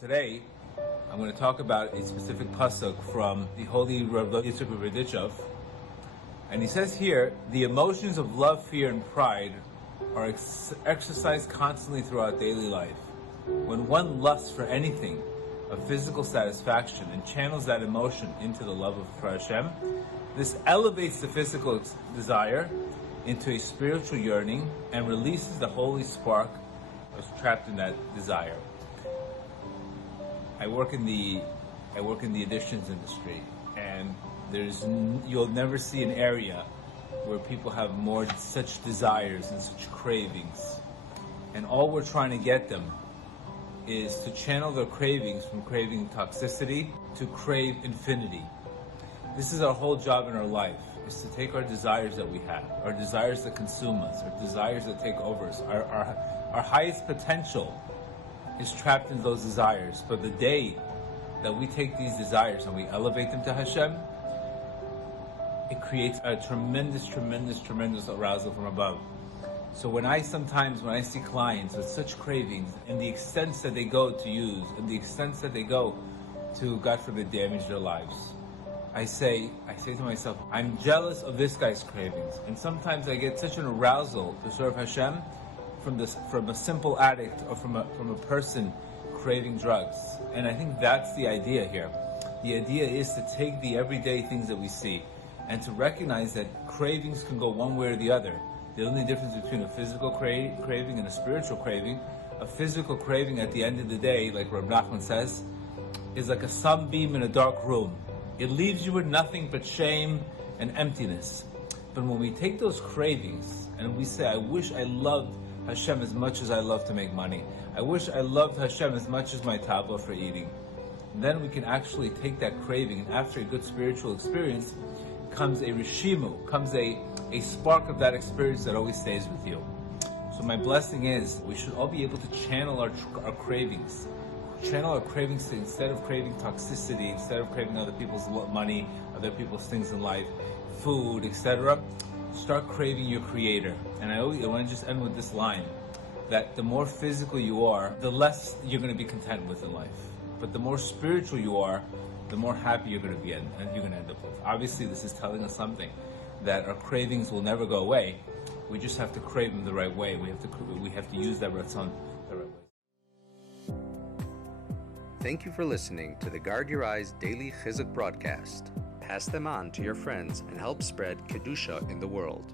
Today, I'm going to talk about a specific pasuk from the holy Rav Yitzchak Berdichev, and he says here, the emotions of love, fear, and pride are exercised constantly throughout daily life. When one lusts for anything of physical satisfaction and channels that emotion into the love for Hashem, this elevates the physical desire into a spiritual yearning and releases the holy spark that's trapped in that desire. I work in the additions industry, and you'll never see an area where people have such desires and such cravings, and all we're trying to get them is to channel their cravings from craving toxicity to crave infinity. This is our whole job in our life, is to take our desires that we have, our desires that consume us, our desires that take over us. Our highest potential is trapped in those desires. But the day that we take these desires and we elevate them to Hashem, it creates a tremendous arousal from above. So when I see clients with such cravings, and the extent that they go to use, and the extent that they go to, God forbid, damage their lives, I say to myself, I'm jealous of this guy's cravings. And sometimes I get such an arousal to serve Hashem from a simple addict or from a person craving drugs. And I think that's the idea here. The idea is to take the everyday things that we see and to recognize that cravings can go one way or the other. The only difference between a physical craving and a spiritual craving, a physical craving at the end of the day, like Reb Nachman says, is like a sunbeam in a dark room. It leaves you with nothing but shame and emptiness. But when we take those cravings and we say, I wish I loved Hashem as much as I love to make money, I wish I loved Hashem as much as my tabla for eating, then we can actually take that craving, and after a good spiritual experience comes a rishimu, comes a spark of that experience that always stays with you. So my blessing is we should all be able to channel our cravings. Channel our cravings to, instead of craving toxicity, instead of craving other people's money, other people's things in life, food, etc., start craving your Creator. And I want to just end with this line, that the more physical you are, the less you're going to be content with in life. But the more spiritual you are, the more happy you're going to be and you're going to end up with. Obviously, this is telling us something, that our cravings will never go away. We just have to crave them the right way. We have to use that ratzon the right way. Thank you for listening to the Guard Your Eyes Daily Chizuk broadcast. Pass them on to your friends and help spread Kedusha in the world.